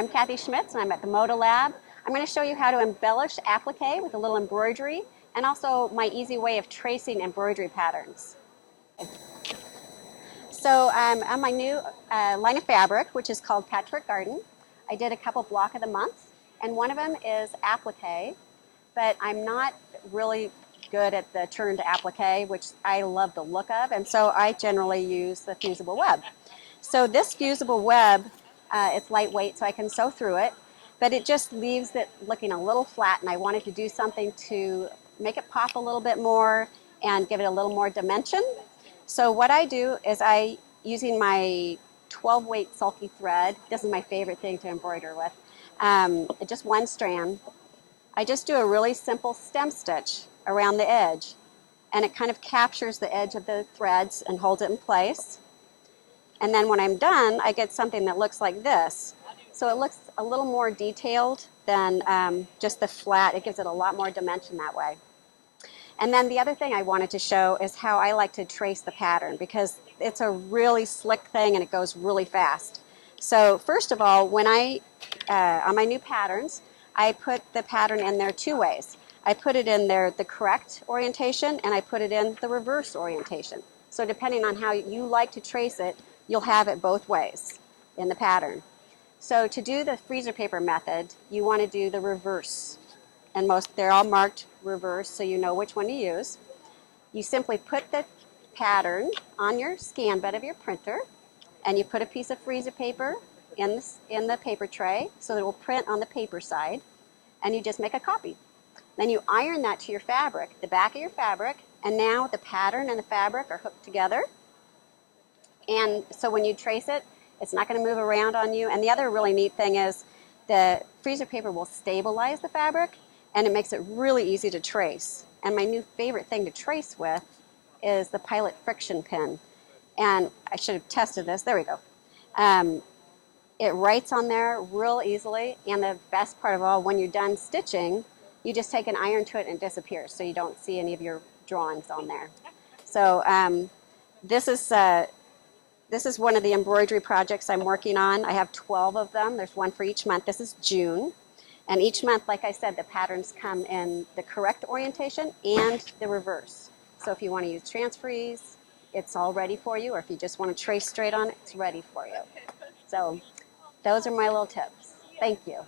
I'm Kathy Schmitz and I'm at the Moda Lab. I'm going to show you how to embellish applique with a little embroidery and also my easy way of tracing embroidery patterns. So on my new line of fabric, which is called Patchwork Garden, I did a couple block of the month, and one of them is applique, but I'm not really good at the turn to applique, which I love the look of, and so I generally use the fusible web. So this fusible web, it's lightweight so I can sew through it, but it just leaves it looking a little flat, and I wanted to do something to make it pop a little bit more and give it a little more dimension. So what I do is using my 12 weight sulky thread, this is my favorite thing to embroider with, just one strand, I just do a really simple stem stitch around the edge, and it kind of captures the edge of the threads and holds it in place. And then when I'm done, I get something that looks like this. So it looks a little more detailed than just the flat. It gives it a lot more dimension that way. And then the other thing I wanted to show is how I like to trace the pattern, because it's a really slick thing and it goes really fast. So first of all, when on my new patterns, I put the pattern in there two ways. I put it in there the correct orientation, and I put it in the reverse orientation. So depending on how you like to trace it, you'll have it both ways in the pattern. So to do the freezer paper method, you want to do the reverse. And they're all marked reverse, so you know which one to use. You simply put the pattern on your scan bed of your printer, and you put a piece of freezer paper in the paper tray so that it will print on the paper side, and you just make a copy. Then you iron that to your fabric, the back of your fabric, and now the pattern and the fabric are hooked together. And so when you trace it, it's not going to move around on you. And the other really neat thing is the freezer paper will stabilize the fabric, and it makes it really easy to trace. And my new favorite thing to trace with is the Pilot friction pin. And I should have tested this. There we go. It writes on there real easily, and the best part of all, when you're done stitching, you just take an iron to it and it disappears, so you don't see any of your drawings on there. So this is one of the embroidery projects I'm working on. I have 12 of them. There's one for each month. This is June. And each month, like I said, the patterns come in the correct orientation and the reverse. So if you want to use transfers, it's all ready for you, or if you just want to trace straight on it, it's ready for you. So those are my little tips. Thank you.